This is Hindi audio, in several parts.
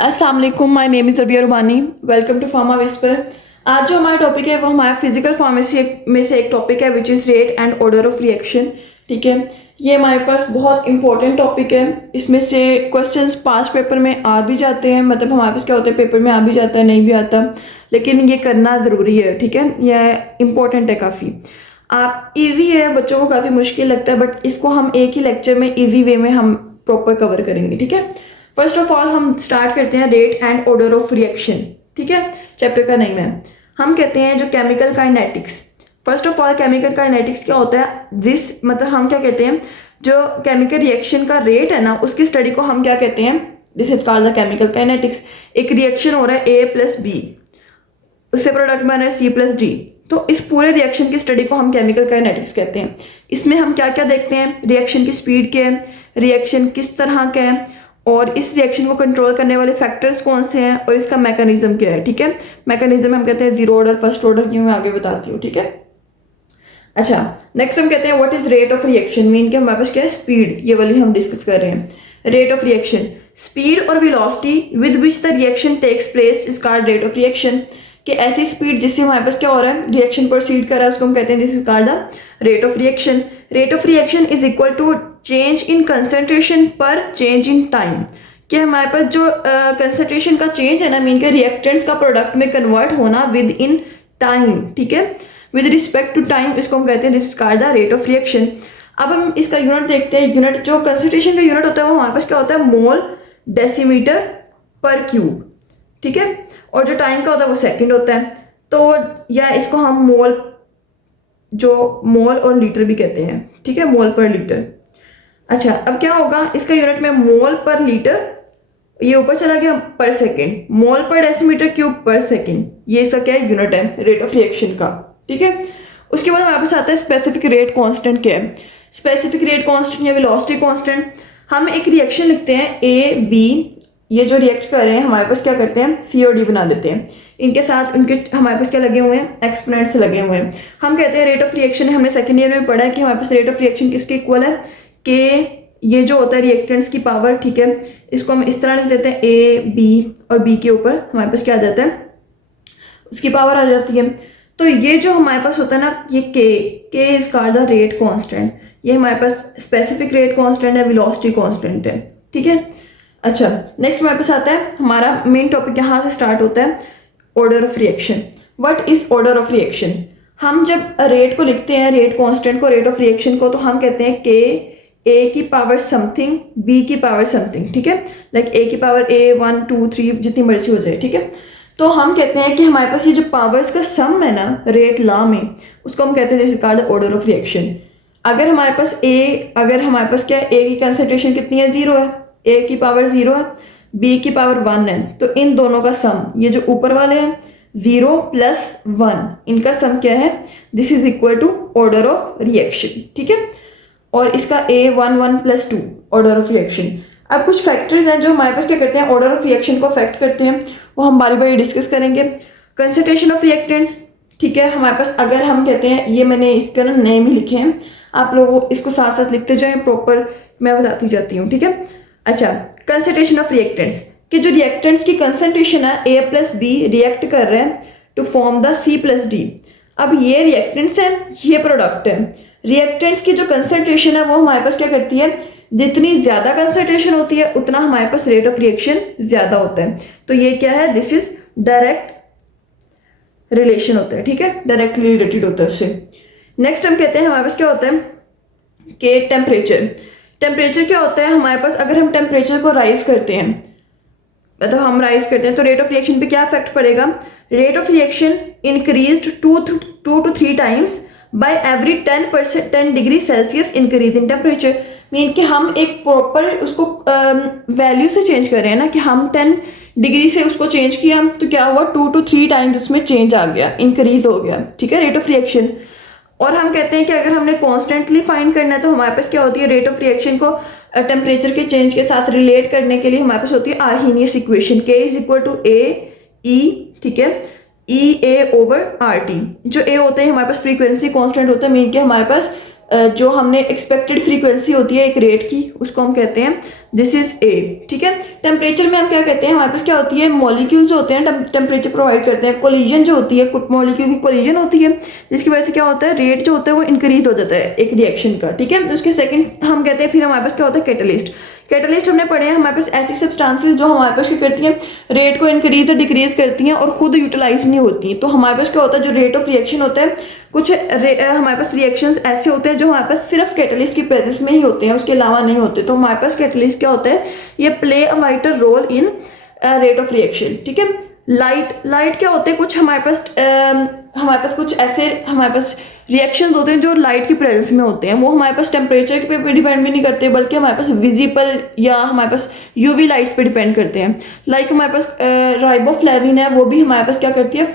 अस्सलाम वालेकुम, my name is Rabia Rubani. Welcome to pharma whisper. आज जो हमारा टॉपिक है वो हमारा फिजिकल फार्मेसी में से एक टॉपिक है which is rate and order of reaction. ठीक है, ये हमारे पास बहुत इंपॉर्टेंट टॉपिक है। इसमें से क्वेश्चंस 5 पेपर में आ भी जाते हैं, मतलब हमारे पास क्या होता है, पेपर में आ भी जाता है, नहीं भी आता, लेकिन ये करना ज़रूरी है। ठीक है, यह इम्पोर्टेंट है काफ़ी। आप इजी है, बच्चों को काफ़ी मुश्किल लगता है, बट इसको हम एक ही लेक्चर में इजी वे में हम प्रॉपर कवर करेंगे। ठीक है, फर्स्ट ऑफ ऑल हम स्टार्ट करते हैं rate and order of reaction. ठीक है, चैप्टर का नेम है, हम कहते हैं जो chemical kinetics. First of all chemical kinetics क्या होता है, मतलब हम क्या कहते हैं, जो केमिकल रिएक्शन का रेट है ना, उसकी स्टडी को हम क्या कहते हैं, this is called the chemical kinetics. एक रिएक्शन हो रहा है A प्लस बी, उससे प्रोडक्ट बन रहा है C+D, तो इस पूरे रिएक्शन की स्टडी को हम केमिकल काइनेटिक्स कहते हैं। इसमें हम क्या क्या देखते हैं, रिएक्शन की स्पीड क्या है, रिएक्शन किस तरह का है, और इस रिएक्शन को कंट्रोल करने वाले फैक्टर्स कौन से हैं, और इसका मैकेनिज्म क्या है। ठीक है, मैकेनिज्म हम कहते हैं जीरो ऑर्डर, फर्स्ट ऑर्डर की मैं आगे बताती हूँ। ठीक है, अच्छा, नेक्स्ट हम कहते हैं what is rate of reaction, mean के हमारे पास क्या है, स्पीड, ये वाली हम डिस्कस कर रहे हैं। रेट ऑफ रिएक्शन, स्पीड और velocity with which the reaction takes place is called rate of reaction. कि ऐसी स्पीड जिससे हमारे पास क्या हो रहा है, रिएक्शन प्रोसीड कर रहा है, उसको हम कहते हैं this is called the rate of reaction. Rate of reaction is equal to change in concentration per change in time. कि हमारे पास जो कंसंट्रेशन का चेंज है ना, मीन के रिएक्टेंट्स का प्रोडक्ट में कन्वर्ट होना विद इन टाइम। ठीक है, विद रिस्पेक्ट टू टाइम, इसको हम कहते हैं this is called the rate of reaction. अब हम इसका यूनिट देखते हैं। यूनिट जो कंसंट्रेशन का यूनिट होता है वो हमारे पास क्या होता है, मोल डेसीमीटर पर क्यूब। ठीक है, और जो टाइम का होता है वो सेकंड होता है। तो या इसको हम मोल, जो मोल और लीटर भी कहते हैं। ठीक है, मोल पर लीटर। अच्छा, अब क्या होगा, इसका यूनिट में मोल पर लीटर, ये ऊपर चला गया पर सेकेंड, मोल पर डेसीमीटर क्यूब पर सेकेंड, ये इसका क्या है, यूनिट है रेट ऑफ रिएक्शन का। ठीक है, उसके बाद हमारे पास आता है स्पेसिफिक रेट कांस्टेंट। क्या है स्पेसिफिक रेट कांस्टेंट या वेलोसिटी कांस्टेंट। हम एक रिएक्शन लिखते हैं A B, ये जो रिएक्ट कर रहे हैं हमारे पास क्या करते हैं, C और D बना लेते हैं, इनके साथ उनके हमारे पास क्या लगे हुए हैं, एक्सपोनेंट्स लगे हुए हैं। हम कहते हैं रेट ऑफ रिएक्शन, हमने सेकेंड ईयर में पढ़ा है कि हमारे पास रेट ऑफ रिएक्शन किसके इक्वल है, कि ये जो होता है रिएक्टेंट्स की पावर। ठीक है, इसको हम इस तरह लिख देते हैं, A B, और B के ऊपर हमारे पास क्या आ जाता है, उसकी पावर आ जाती है। तो ये जो हमारे पास होता है ना, ये K is called the rate constant. ये हमारे पास स्पेसिफिक रेट कांस्टेंट है, वेलोसिटी कांस्टेंट है। ठीक है, अच्छा, नेक्स्ट हमारे पास आता है, हमारा मेन टॉपिक यहाँ से स्टार्ट होता है, order of reaction. What is order of reaction. हम जब रेट को लिखते हैं, रेट कांस्टेंट को, रेट ऑफ रिएक्शन को, तो हम कहते हैं K A की पावर समथिंग, B की पावर समथिंग। ठीक है, लाइक A की पावर A 1 2 3 जितनी मर्जी हो जाए। ठीक है, तो हम कहते हैं कि हमारे पास ये जो पावर्स का सम है ना रेट लॉ में, उसको हम कहते हैं जैसे कॉल्ड ऑर्डर ऑफ रिएक्शन। अगर हमारे पास अगर हमारे पास क्या है, A की कंसंट्रेशन कितनी है, 0 है, A की पावर 0 है, B की पावर 1 है, तो इन दोनों का सम, ये जो ऊपर वाले हैं 0 प्लस 1, इनका सम क्या है, this is equal to order of reaction. ठीक है, और इसका A 1 plus 2 order of reaction. अब कुछ फैक्टर्स हैं जो हमारे पास क्या करते हैं, ऑर्डर ऑफ रिएक्शन को अफेक्ट करते हैं, वो हम बारी बारी डिस्कस करेंगे। Concentration of reactants. ठीक है, हमारे पास अगर हम कहते हैं, ये मैंने इसका ना नेम ही लिखे हैं, आप लोग इसको साथ साथ लिखते जाएं, प्रॉपर मैं बताती जाती हूँ। ठीक है, अच्छा, कंसंट्रेशन ऑफ रिएक्टेंट्स, कि जो रिएक्टेंट्स की कंसंट्रेशन है A प्लस B रिएक्ट कर रहे हैं टू फॉर्म द C+D। अब ये रिएक्टेंट्स हैं, ये प्रोडक्ट है। रिएक्टेंट्स की जो कंसंट्रेशन है वो हमारे पास क्या करती है, जितनी ज़्यादा कंसंट्रेशन होती है उतना हमारे पास रेट ऑफ रिएक्शन ज़्यादा होता है। तो ये क्या है, दिस इज डायरेक्ट रिलेशन होता है। ठीक है, डायरेक्टली रिलेटेड होता है उससे। नेक्स्ट हम कहते हैं हमारे पास क्या होता है, कि टेम्परेचर। टेम्परेचर क्या होता है हमारे पास, अगर हम टेम्परेचर को राइज करते हैं, मतलब हम राइज करते हैं, तो रेट ऑफ रिएक्शन पे क्या इफेक्ट पड़ेगा, rate of reaction increased 2 to 3 times bye every 10 degree Celsius increase in temperature. Mean कि हम एक प्रॉपर उसको वैल्यू से चेंज कर रहे हैं ना, कि हम 10 डिग्री से उसको चेंज किया, तो क्या हुआ, 2 to 3 टाइम्स उसमें चेंज आ गया, इंक्रीज हो गया। ठीक है, रेट ऑफ रिएक्शन। और हम कहते हैं कि अगर हमने कॉन्स्टेंटली फाइंड करना है, तो हमारे पास क्या होती है, रेट ऑफ रिएक्शन को टेम्परेचर के चेंज के साथ रिलेट करने के लिए हमारे पास होती है Arrhenius equation, K is equal to AE। ठीक है, EA/RT। जो A होता है हमारे पास फ्रीक्वेंसी कांस्टेंट होता है, मीन कि हमारे पास जो हमने एक्सपेक्टेड फ्रीक्वेंसी होती है एक रेट की, उसको हम कहते हैं दिस इज ए, ठीक है। टेम्परेचर में हम क्या कहते हैं, हमारे पास क्या होती है, मॉलिक्यूल्स होते हैं टेम्परेचर प्रोवाइड करते हैं। कोलिजन जो होती है, कुछ मॉलिक्यूल की कोलिजन होती है, जिसकी वजह से क्या होता है, रेट जो होता है वो इंक्रीज हो जाता है एक रिएक्शन का, ठीक है। तो उसके सेकंड हम कहते हैं, फिर हमारे पास क्या होता है, कैटलिस्ट। कैटलिस्ट हमने पढ़े हैं, हमारे पास ऐसी सब्सटेंसेस जो हमारे पास क्या करती हैं, रेट को इंक्रीज और डिक्रीज करती हैं और खुद यूटिलाइज नहीं होती हैं। तो हमारे पास क्या होता है, जो रेट ऑफ रिएक्शन होता है, कुछ हमारे पास रिएक्शंस ऐसे होते हैं जो हमारे पास सिर्फ कैटलिस्ट की प्रेजेंस में ही होते हैं, उसके अलावा नहीं होते। तो हमारे पास कैटलिस्ट क्या होता है, ये play a vital role in rate of reaction, ठीक है। लाइट क्या होते हैं, कुछ हमारे पास कुछ ऐसे हमारे पास रिएक्शंस होते हैं जो लाइट की प्रेजेंस में होते हैं। वो हमारे पास टेम्परेचर पे डिपेंड भी नहीं करते, बल्कि हमारे पास विजिबल या हमारे पास यूवी लाइट्स पे डिपेंड करते हैं। लाइक हमारे पास राइबोफ्लेविन है, वो भी हमारे पास क्या करती है,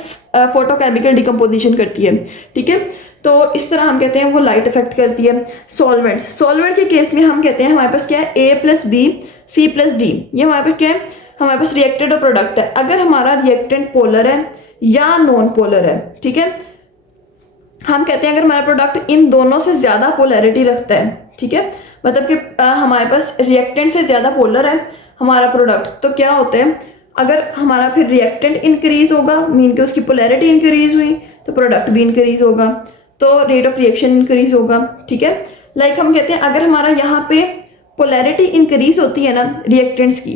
फोटोकेमिकल डिकम्पोजिशन करती है, ठीक है। तो इस तरह हम कहते हैं वो लाइट इफेक्ट करती है। सॉल्वेंट के केस में हम कहते हैं हमारे पास क्या है, A+B C+D, ये हमारे पास क्या है, हमारे पास रिएक्टेड और प्रोडक्ट है। अगर हमारा रिएक्टेंट पोलर है या नॉन पोलर है, ठीक है, हम कहते हैं अगर हमारा प्रोडक्ट इन दोनों से ज़्यादा पोलैरिटी रखता है, ठीक है, मतलब कि हमारे पास रिएक्टेंट से ज़्यादा पोलर है हमारा प्रोडक्ट, तो क्या होता है, अगर हमारा फिर रिएक्टेंट इंक्रीज होगा, मीन कि उसकी पोलैरिटी इंक्रीज हुई, तो प्रोडक्ट भी इंक्रीज होगा, तो रेट ऑफ रिएक्शन इंक्रीज होगा, ठीक है। लाइक हम कहते हैं अगर हमारा यहाँ पे पोलैरिटी इंक्रीज होती है ना रिएक्टेंट्स की,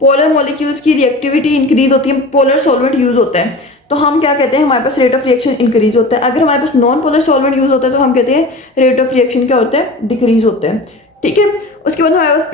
पोलर मॉलिक्यूल्स की रिएक्टिविटी इंक्रीज होती है, पोलर सॉल्वेंट यूज होता है, तो हम क्या कहते हैं, हमारे पास रेट ऑफ रिएक्शन इंक्रीज होता है। अगर हमारे पास नॉन पोलर सॉल्वेंट यूज होता है, तो हम कहते हैं रेट ऑफ रिएक्शन क्या होता है, डिक्रीज होता है, ठीक है। उसके बाद हमारे पास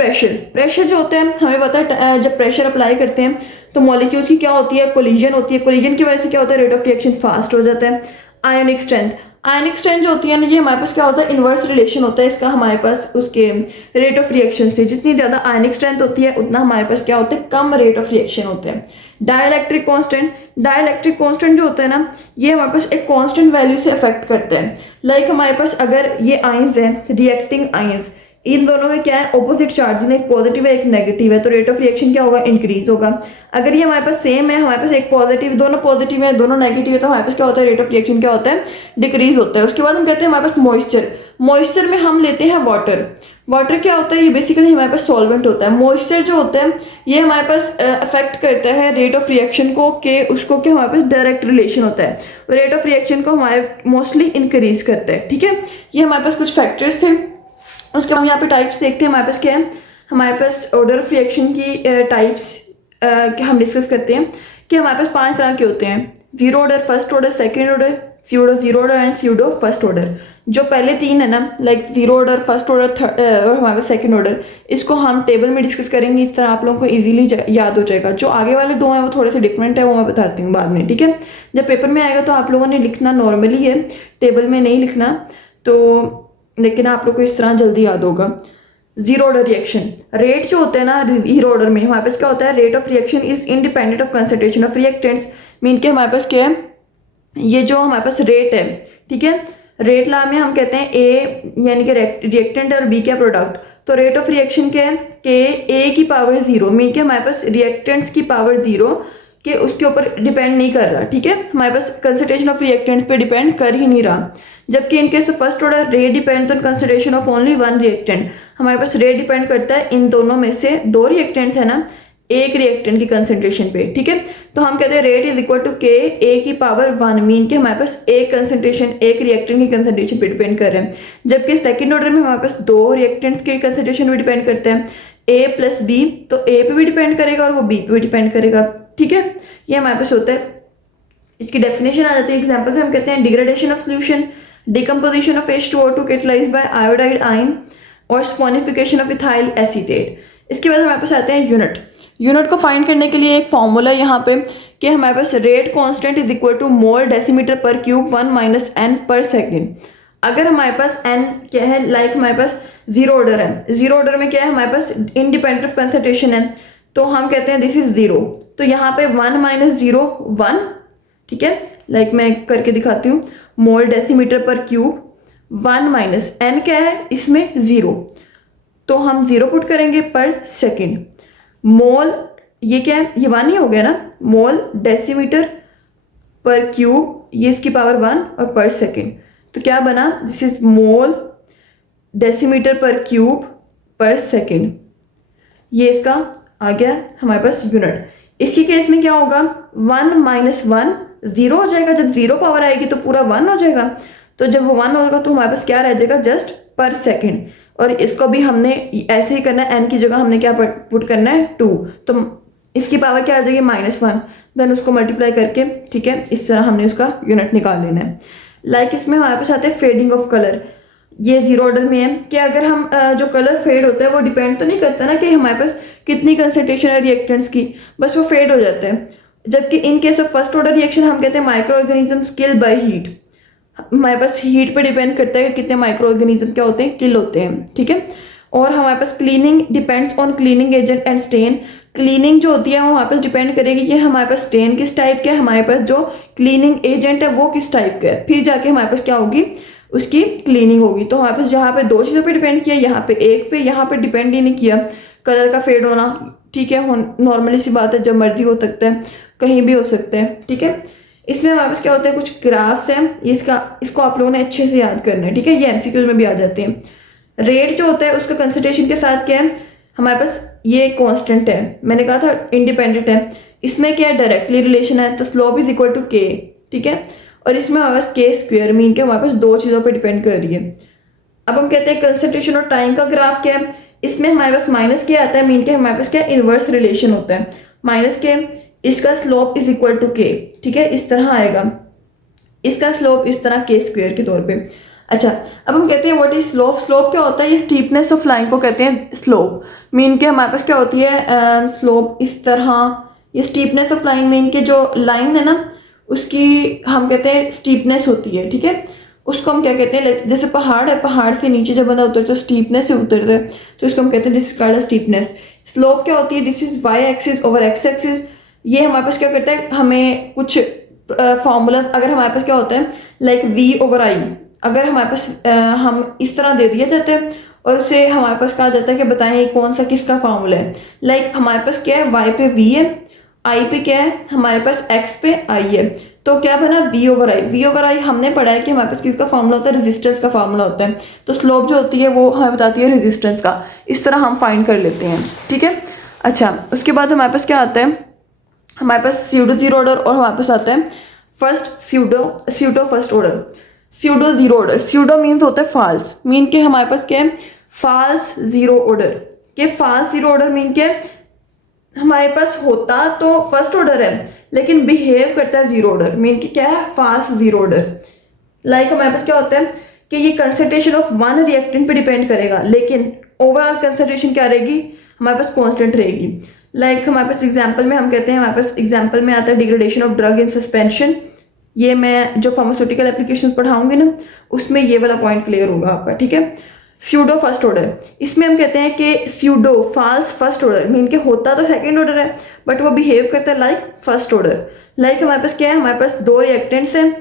प्रेशर जो होता है, हमें पता है जब प्रेशर अप्लाई करते हैं तो मॉलिक्यूल्स की क्या होती है, कोलिजन होती है। कोलिजन की वजह से क्या होता है, रेट ऑफ रिएक्शन फास्ट हो जाता है। आयोनिक स्ट्रेंथ जो होती है ना, ये हमारे पास क्या होता है, इन्वर्स रिलेशन होता है इसका हमारे पास उसके रेट ऑफ रिएक्शन से। जितनी ज़्यादा आयनिक स्ट्रेंथ होती है उतना हमारे पास क्या होता है, कम रेट ऑफ रिएक्शन होते हैं। डाइलेक्ट्रिक कांस्टेंट जो होता है ना, ये हमारे पास एक कांस्टेंट वैल्यू से अफेक्ट करता है। लाइक हमारे पास अगर ये आयंस है, रिएक्टिंग आयंस, इन दोनों में क्या है, ऑपोजिट चार्ज, एक पॉजिटिव है एक नेगेटिव है, तो रेट ऑफ रिएक्शन क्या होगा, इंक्रीज होगा। अगर ये हमारे पास सेम है, हमारे पास एक पॉजिटिव, दोनों पॉजिटिव है दोनों नेगेटिव है, तो हमारे पास क्या होता है, रेट ऑफ रिएक्शन क्या होता है, डिक्रीज होता है। उसके बाद हम कहते हैं हमारे पास मॉइस्चर में हम लेते हैं वाटर क्या होता है, ये बेसिकली हमारे पास सॉल्वेंट होता है। मॉइस्चर जो होता है ये हमारे पास अफेक्ट करता है रेट ऑफ रिएक्शन को, के उसको क्या हमारे पास डायरेक्ट रिलेशन होता है, रेट ऑफ रिएक्शन को हमारे मोस्टली इंक्रीज करता है, ठीक है। ये हमारे पास कुछ फैक्टर्स थे। उसके हम यहाँ पे टाइप्स देखते हैं, हमारे पास क्या है, हमारे पास ऑर्डर ऑफ रिएक्शन की टाइप्स हम डिस्कस करते हैं कि हमारे पास 5 तरह के होते हैं, zero order, first order, second order, pseudo zero order and pseudo first order. जो पहले 3 है ना, like zero order, first order और हमारे पास सेकंड ऑर्डर, इसको हम टेबल में डिस्कस करेंगे, इस तरह आप लोगों को इजीली याद हो जाएगा। जो आगे वाले 2 हैं वो थोड़े से डिफरेंट है, वो मैं बताती हूँ बाद में, ठीक है। जब पेपर में आएगा तो आप लोगों ने लिखना नॉर्मली है, टेबल में नहीं लिखना, तो लेकिन आप लोग को इस तरह जल्दी याद होगा। जीरो ऑर्डर रिएक्शन, रेट जो होता है ना जीरो ऑर्डर में, हमारे पास क्या होता है, rate of reaction is independent of concentration of reactants, mean के हमारे पास क्या है, ये जो हमारे पास रेट है, ठीक है, रेट ला में हम कहते हैं ए यानी कि रिएक्टेंट और बी क्या प्रोडक्ट, तो रेट ऑफ रिएक्शन क्या है, के ए की पावर 0, मीन के हमारे पास रिएक्टेंट्स की पावर 0 के उसके ऊपर डिपेंड नहीं कर रहा, ठीक है, हमारे पास कंसंट्रेशन ऑफ रिएक्टेंट पे डिपेंड कर ही नहीं रहा। जबकि in case first order rate depends on concentration of only 1 reactant, हमारे पास रेट डिपेंड करता है इन दोनों में से 2 रिएक्टेंट्स है ना, एक रिएक्टेंट की कंसंट्रेशन पे, ठीक है। तो हम कहते हैं रेट इज इक्वल टू के ए की पावर 1, मीन के हमारे पास एक कंसंट्रेशन एक रिएक्टेंट की कंसंट्रेशन पे डिपेंड कर रहे हैं। जबकि सेकंड ऑर्डर में हमारे पास 2 रिएक्टेंट्स के कंसंट्रेशन पे डिपेंड करते हैं, A+B, तो ए पे भी डिपेंड करेगा और वो बी पे भी डिपेंड करेगा, ठीक है। ये हमारे पास होता है। इसकी डेफिनेशन आ जाती है एग्जाम्पल में, हम कहते हैं degradation of solution, decomposition of H2O2 catalysed by iodide ion और स्पॉनिफिकेशन ऑफ इथाइल एसीटेट। इसके बाद हमारे पास आते हैं यूनिट को फाइंड करने के लिए एक फॉर्मूला यहाँ पे कि हमारे पास rate constant is equal to mole decimetre per cube 1 - n per second. अगर हमारे पास n क्या है, लाइक हमारे पास जीरो ऑर्डर है, जीरो ऑर्डर में क्या है, हमारे पास इंडिपेंडेंट ऑफ कंसंट्रेशन है, तो हम कहते हैं दिस इज 0, तो यहाँ पे 1 - 0 1, ठीक है। लाइक मैं करके दिखाती हूँ, मोल डेसीमीटर पर क्यूब 1 - n क्या है, इसमें 0, तो हम 0 पुट करेंगे पर सेकेंड। मोल ये क्या है, ये 1 ही हो गया ना, मोल डेसीमीटर पर क्यूब, ये इसकी पावर 1 और पर सेकेंड, तो क्या बना, this is mole decimetre per cube पर सेकेंड। ये इसका आ गया हमारे पास यूनिट। इसके केस में क्या होगा, 1 माइनस 1 0 हो जाएगा। जब 0 पावर आएगी तो पूरा 1 हो जाएगा। तो जब वो 1 होगा तो हमारे पास क्या रह जाएगा, जस्ट पर सेकेंड। और इसको भी हमने ऐसे ही करना है, n की जगह हमने क्या पुट करना है 2, तो इसकी पावर क्या आ जाएगी -1, देन उसको मल्टीप्लाई करके, ठीक है, इस तरह हमने उसका यूनिट निकाल लेना है। लाइक इसमें हमारे पास आते हैं फेडिंग ऑफ कलर। ये 0 ऑर्डर में है कि अगर हम जो कलर फेड होता है वो डिपेंड तो नहीं करता ना कि हमारे पास कितनी कंसंट्रेशन है रिएक्टेंट्स की, बस वो फेड हो जाता है। जबकि in case of first order reaction हम कहते हैं micro organism kill by heat. हमारे पास हीट पे डिपेंड करता है कि कितने माइक्रो ऑर्गेनिज्म क्या होते हैं, किल होते हैं, ठीक है। और हमारे पास cleaning depends on cleaning agent and stain. Cleaning जो होती है वो हमारे पास डिपेंड करेगी कि हमारे पास स्टेन किस टाइप का है, हमारे पास जो क्लीनिंग एजेंट है वो किस टाइप का है, फिर जाके हमारे पास क्या होगी, उसकी क्लीनिंग होगी। तो हमारे पास जहाँ पे 2 चीज़ों पे डिपेंड किया, यहाँ पे एक पे, यहाँ पे डिपेंड ही नहीं किया। कलर का फेड होना, ठीक है, नॉर्मली सी बात है, जब मर्जी हो सकता है, कहीं भी हो सकता है, ठीक है। इसमें हमारे पास क्या होता है, कुछ ग्राफ्स हैं, इसको आप लोगों ने अच्छे से याद करना है, ठीक है, ये एमसीक्यूज में भी आ जाते हैं। रेट जो होता है उसका कंसंट्रेशन के साथ क्या है, हमारे पास ये कांस्टेंट है, मैंने कहा था इंडिपेंडेंट है। इसमें क्या है, डायरेक्टली रिलेशन है, तो स्लोप इज इक्वल टू के, ठीक है। और इसमें हमारे पास के स्क्वायर, मीन के हमारे पास 2 चीज़ों पे डिपेंड कर रही है। अब हम कहते हैं कंसंट्रेशन और टाइम का ग्राफ क्या है, इसमें हमारे पास माइनस के आता है, मीन के हमारे पास क्या इन्वर्स रिलेशन होता है, माइनस के, इसका स्लोप इज इक्वल टू के, ठीक है, इस तरह आएगा, इसका स्लोप इस तरह के स्क्वायर के तौर पे। अच्छा, अब हम कहते हैं व्हाट इज स्लोप। स्लोप क्या होता है, ये स्टीपनेस ऑफ लाइन को कहते हैं स्लोप। मीन के हमारे पास क्या होती है स्लोप इस तरह, ये स्टीपनेस ऑफ लाइन, मीन के जो लाइन है ना उसकी हम कहते हैं स्टीपनेस होती है, ठीक है। उसको हम क्या कहते हैं, जैसे पहाड़ है, पहाड़ से नीचे जब बंदा उतरता है तो स्टीपनेस से उतरता है, तो इसको हम कहते हैं this is called steepness. Slope क्या होती है, this is Y axis over X axis. ये हमारे पास क्या करता है, हमें कुछ फॉर्मूला, अगर हमारे पास क्या होता है लाइक v ओवर आई, अगर हमारे पास हम इस तरह दे दिया जाता है और उसे हमारे पास कहा जाता है कि बताएं कौन सा किसका फॉर्मूला है। लाइक हमारे पास क्या है, y पे v है, i पे क्या है, हमारे पास x पे i है, तो क्या बना v ओवर आई। v ओवर आई हमने पढ़ा है कि हमारे पास किसका फॉर्मूला होता है, रेजिस्टेंस का फॉर्मूला होता है। तो स्लोप जो होती है वो हमें बताती है रेजिस्टेंस का, इस तरह हम फाइंड कर लेते हैं, ठीक है। अच्छा, उसके बाद हमारे पास क्या आता है, हमारे पास स्यूडो जीरो ऑर्डर और हमारे पास आता है first pseudo first order, pseudo zero order. Pseudo means होता है फॉल्स, मीन के हमारे पास क्या है फॉल्स जीरो ऑर्डर। के फॉल्स जीरो ऑर्डर मीन के हमारे पास होता तो फर्स्ट ऑर्डर है लेकिन बिहेव करता है जीरो ऑर्डर, मीन की क्या है फॉल्स जीरो ऑर्डर। लाइक हमारे पास क्या होता है कि ये कंसंट्रेशन ऑफ वन रिएक्टेंट पे डिपेंड करेगा, लेकिन ओवरऑल कंसंट्रेशन क्या रहेगी, हमारे पास कांस्टेंट रहेगी। लाइक हमारे पास एग्जांपल में हम कहते हैं, हमारे पास एग्जांपल में आता है degradation of drug in suspension. ये मैं जो फार्मास्यूटिकल एप्लीकेशंस पढ़ाऊंगी ना उसमें ये वाला पॉइंट क्लियर होगा आपका, ठीक है। स्यूडो फर्स्ट ऑर्डर, इसमें हम कहते हैं कि pseudo false first order, mean के होता तो सेकंड ऑर्डर है बट वो बिहेव करता है लाइक फर्स्ट ऑर्डर। लाइक हमारे पास क्या है, हमारे पास 2 रिएक्टेंट्स हैं,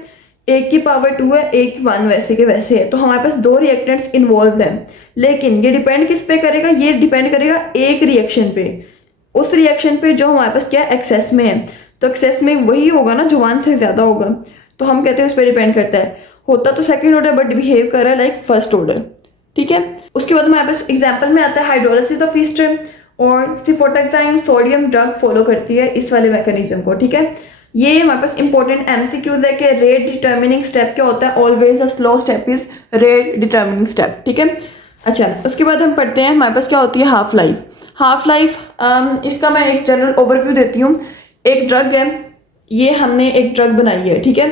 एक की पावर 2 है, एक की 1, वैसे के वैसे है, तो हमारे पास 2 रिएक्टेंट्स इन्वॉल्व हैं। लेकिन ये डिपेंड किस पे करेगा, ये डिपेंड करेगा एक रिएक्शन पे, उस रिएक्शन पे जो हमारे पास क्या एक्सेस में है। तो एक्सेस में वही होगा ना जो 1 से ज़्यादा होगा, तो हम कहते हैं उस पर डिपेंड करता है। होता तो सेकंड ऑर्डर बट बिहेव कर रहा है लाइक फर्स्ट ऑर्डर, ठीक है। उसके बाद हमारे पास एग्जाम्पल में आता है हाइड्रोलिसिस ऑफ ईस्टर और सिफोटेक्साइन सोडियम ड्रग फॉलो करती है इस वाले मैकेनिज्म को, ठीक है। ये हमारे पास इंपॉर्टेंट एमसीक्यूज है कि रेट डिटर्मिनिंग स्टेप क्या होता है, always a slow step is rate determining step, ठीक है। अच्छा, उसके बाद हम पढ़ते हैं हमारे पास क्या होती है हाफ लाइफ। हाफ लाइफ इसका मैं एक जनरल ओवरव्यू देती हूँ। एक ड्रग है, ये हमने एक ड्रग बनाई है, ठीक है।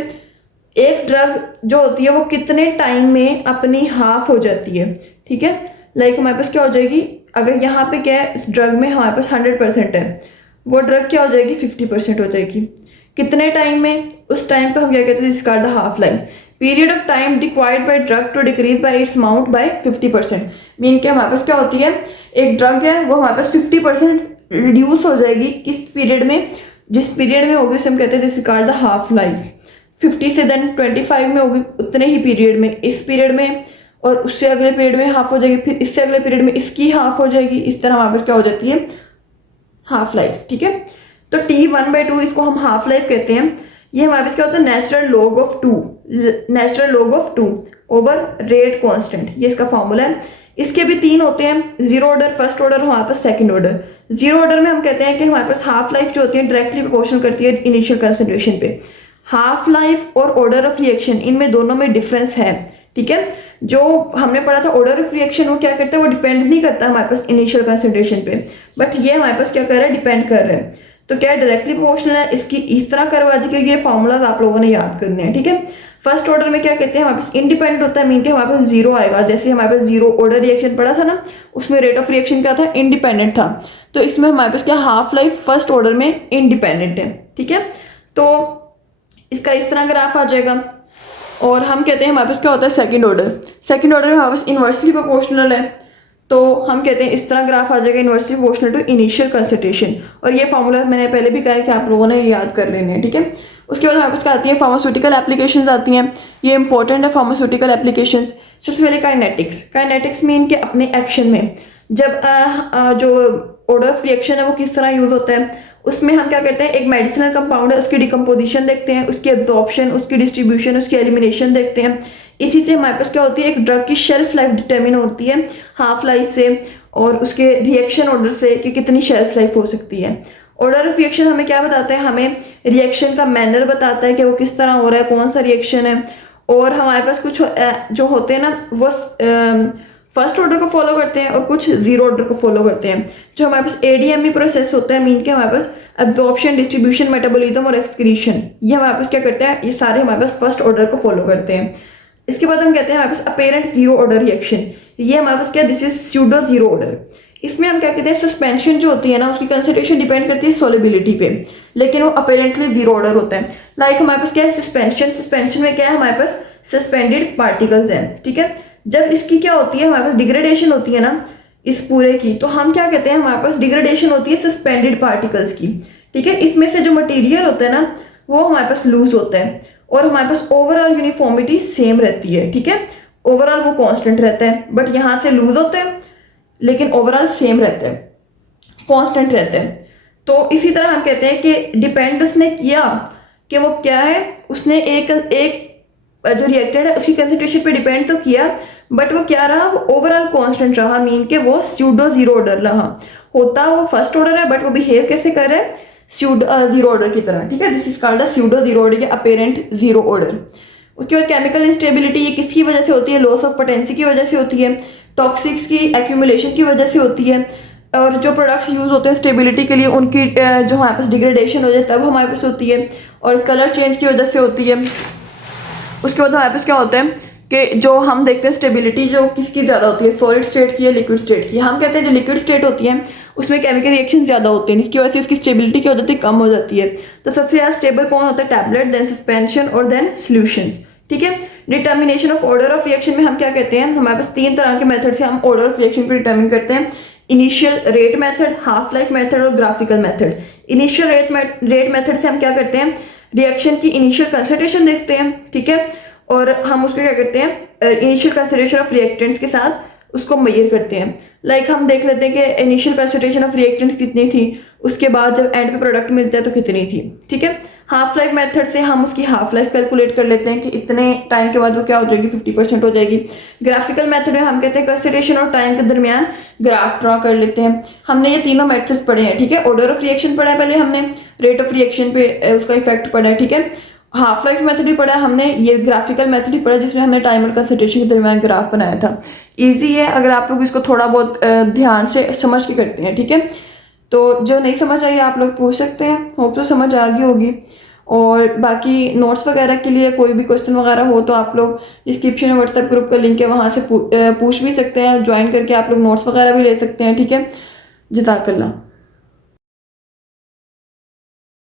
एक ड्रग जो होती है वो कितने टाइम में अपनी हाफ हो जाती है, ठीक है। लाइक हमारे पास क्या हो जाएगी, अगर यहाँ पे क्या है इस ड्रग में हमारे पास 100% है, वो ड्रग क्या हो जाएगी 50% हो जाएगी। कितने टाइम में, उस टाइम पे हम क्या कहते हैं this called half life. Period of time required by drug to decrease by its amount by 50%, mean के हमारे पास क्या होती है एक ड्रग है वो हमारे पास 50% रिड्यूस हो जाएगी किस पीरियड में, जिस पीरियड में होगी उसे हम कहते हैं this called the half life. 50 से देन 25 में होगी उतने ही पीरियड में, इस पीरियड में, और उससे अगले पीरियड में हाफ हो जाएगी, फिर इससे अगले पीरियड में इसकी हाफ हो जाएगी। इस तरह हमारे पास क्या हो जाती है हाफ लाइफ, ठीक है। तो T1/2 इसको हम हाफ लाइफ कहते हैं। ये हमारे पास क्या होता है natural log of 2 over rate constant, ये इसका फॉर्मूला है। इसके भी 3 होते हैं, जीरो ऑर्डर, फर्स्ट ऑर्डर, हमारे पास सेकंड ऑर्डर। जीरो ऑर्डर में हम कहते हैं कि हमारे पास हाफ लाइफ जो होती है डायरेक्टली प्रोपोर्शनल करती है इनिशियल कंसंट्रेशन पे। हाफ लाइफ और ऑर्डर ऑफ रिएक्शन, इनमें दोनों में डिफरेंस है, ठीक है। जो हमने पढ़ा था ऑर्डर ऑफ रिएक्शन, वो क्या करता है, वो डिपेंड नहीं करता हमारे पास इनिशियल कंसंट्रेशन पे, बट ये हमारे पास क्या कर रहा है, डिपेंड कर रहे हैं। तो क्या डायरेक्टली प्रोपोर्शनल है, इसकी इस तरह करवाजी के ये फॉर्मूलाज आप लोगों ने याद करने हैं, ठीक है। फर्स्ट ऑर्डर में क्या कहते हैं, हमारे पास इंडिपेंडेंट होता है, मीन के हमारे पास जीरो आएगा। जैसे हमारे पास जीरो ऑर्डर रिएक्शन पड़ा था ना, उसमें रेट ऑफ रिएक्शन क्या था, इंडिपेंडेंट था। तो इसमें हमारे पास क्या हाफ लाइफ फर्स्ट ऑर्डर में इंडिपेंडेंट है, ठीक है। तो इसका इस तरह ग्राफ आ जाएगा। और हम कहते हैं हमारे पास क्या होता है सेकंड ऑर्डर। सेकंड ऑर्डर में हमारे पास इन्वर्सली प्रोपोर्शनल है, तो हम कहते हैं इस तरह ग्राफ आ जाएगा, inversely proportional to initial concentration. और ये फार्मूला मैंने पहले भी कहा है कि आप लोगों ने याद कर लेने हैं, ठीक है। उसके बाद हमारे पास क्या आती है, फार्मास्यूटिकल एप्लीकेशंस आती हैं। ये इंपॉर्टेंट है फार्मास्यूटिकल एप्लीकेशंस। सबसे पहले काइनेटिक्स। काइनेटिक्स मीन के अपने एक्शन में जब जो ऑर्डर ऑफ रिएक्शन है वो किस तरह यूज होता है, उसमें हम क्या करते हैं, एक मेडिसिनल कंपाउंड है, उसकी डिकम्पोजिशन देखते हैं, उसकी एब्जॉर्प्शन, उसकी डिस्ट्रीब्यूशन, उसकी एलिमिनेशन देखते हैं। इसी से हमारे पास क्या होती है, एक ड्रग की शेल्फ लाइफ डिटर्मिन होती है हाफ लाइफ से और उसके रिएक्शन ऑर्डर से कि कितनी शेल्फ लाइफ हो सकती है। ऑर्डर ऑफ रिएक्शन हमें क्या बताता है, हमें रिएक्शन का मैनर बताता है कि वो किस तरह हो रहा है, कौन सा रिएक्शन है। और हमारे पास कुछ जो होते हैं ना, वो फर्स्ट ऑर्डर को फॉलो करते हैं और कुछ जीरो ऑर्डर को फॉलो करते हैं। जो हमारे पास एडीएमई प्रोसेस होता है, मीन के हमारे पास एब्जॉर्प्शन, डिस्ट्रीब्यूशन, मेटाबॉलिज्म और एक्सक्रीशन, ये हमारे पास क्या करते हैं, ये सारे हमारे पास फर्स्ट ऑर्डर को फॉलो करते हैं। इसके बाद हम कहते हैं हमारे पास अपेरेंट जीरो ऑर्डर रिएक्शन। ये हमारे पास क्या, this is pseudo zero order. इसमें हम क्या कहते हैं, सस्पेंशन जो होती है ना, उसकी कंसंट्रेशन डिपेंड करती है सॉलिबिलिटी पे, लेकिन वो अपेरेंटली जीरो ऑर्डर होता है। लाइक हमारे पास क्या है, सस्पेंशन। सस्पेंशन में क्या है, हमारे पास सस्पेंडेड पार्टिकल्स हैं, ठीक है। जब इसकी क्या होती है, हमारे पास डिग्रेडेशन होती है ना इस पूरे की, तो हम क्या कहते हैं, हमारे पास डिग्रेडेशन होती है सस्पेंडेड पार्टिकल्स की, ठीक है। इसमें से जो मटेरियल होता है ना, वो हमारे पास लूज होता है और हमारे पास ओवरऑल यूनिफॉर्मिटी सेम रहती है, ठीक है। ओवरऑल वो कांस्टेंट रहता है, बट यहाँ से लूज होता है लेकिन ओवरऑल सेम रहता है, कांस्टेंट रहता है। तो इसी तरह हम कहते हैं कि डिपेंड उसने किया कि वो क्या है, उसने एक जो रिएक्टेड है उसकी कंसंट्रेशन पे डिपेंड तो किया, बट वो क्या रहा, वो ओवरऑल कांस्टेंट रहा, मीन के वो स्यूडो जीरो ऑर्डर रहा। होता वो फर्स्ट ऑर्डर है, बट वो बिहेव कैसे कर रहा है, स्यूडो जीरो ऑर्डर की तरह, ठीक है। This is called a pseudo zero order या अपेरेंट जीरो ऑर्डर। उसके बाद केमिकल इंस्टेबिलिटी, ये किसकी वजह से होती है, लॉस ऑफ पोटेंसी की वजह से होती है, टॉक्सिक्स की एक्यूमुलेशन की वजह से होती है, और जो प्रोडक्ट्स यूज होते हैं स्टेबिलिटी के लिए उनकी जो हमारे पास डिग्रेडेशन हो जाए तब हमारे पास होती है, और कलर चेंज की वजह से होती है। उसके बाद हमारे पास क्या होता है कि जो हम देखते हैं स्टेबिलिटी जो किसकी ज़्यादा होती है, सॉलिड स्टेट की या लिक्विड स्टेट की। हम कहते हैं जो लिक्विड स्टेट होती है उसमें केमिकल रिएक्शन ज़्यादा होते हैं, जिसकी वजह से उसकी स्टेबिलिटी क्या हो जाती है, कम हो जाती है। तो सबसे ज़्यादा स्टेबल कौन होता है, टैबलेट, देन सस्पेंशन और देन सॉल्यूशंस, ठीक है। Determination of order of reaction में हम क्या कहते हैं, हमारे पास 3 तरह के मेथड से हम ऑर्डर ऑफ रिएक्शन को डिटर्मिन करते हैं। Initial rate method, half life method और graphical method. Initial rate method से हम क्या करते हैं, रिएक्शन की इनिशियल कंसंट्रेशन देखते हैं, ठीक है, और हम उसको क्या करते हैं, इनिशियल कंसंट्रेशन ऑफ रिएक्टेंट्स के साथ उसको मेजर करते हैं। लाइक हम देख लेते हैं कि इनिशियल कंसंट्रेशन ऑफ रिएक्टेंट्स कितनी थी, उसके बाद जब एंड पे प्रोडक्ट मिलता है तो कितनी थी, ठीक है। हाफ लाइफ मेथड से हम उसकी हाफ लाइफ कैलकुलेट कर लेते हैं कि इतने टाइम के बाद वो क्या हो जाएगी, 50% हो जाएगी। ग्राफिकल मेथड में हम कहते हैं कंसंट्रेशन और टाइम के दरमियान ग्राफ ड्रॉ कर लेते हैं। हमने ये तीनों मेथड्स पढ़े हैं, ठीक है। ऑर्डर ऑफ रिएक्शन पढ़ा है पहले हमने, रेट ऑफ रिएक्शन पे उसका इफेक्ट पढ़ा है, ठीक है। हाफ लाइफ मेथड भी पढ़ा है हमने, ये ग्राफिकल मेथड भी पढ़ा जिसमें हमने टाइम और कंसंट्रेशन के दरमियान ग्राफ बनाया था। इजी है अगर आप लोग इसको थोड़ा बहुत ध्यान से समझ के करते हैं, ठीक है। तो जो नहीं समझ आई आप लोग पूछ सकते हैं, होप तो समझ आ गई होगी। और बाकी नोट्स वगैरह के लिए कोई भी क्वेश्चन वगैरह हो तो आप लोग डिस्क्रिप्शन में व्हाट्सएप ग्रुप का लिंक है, वहाँ से पूछ भी सकते हैं, ज्वाइन करके आप लोग नोट्स वगैरह भी ले सकते हैं, ठीक है। जज़ाकल्लाह।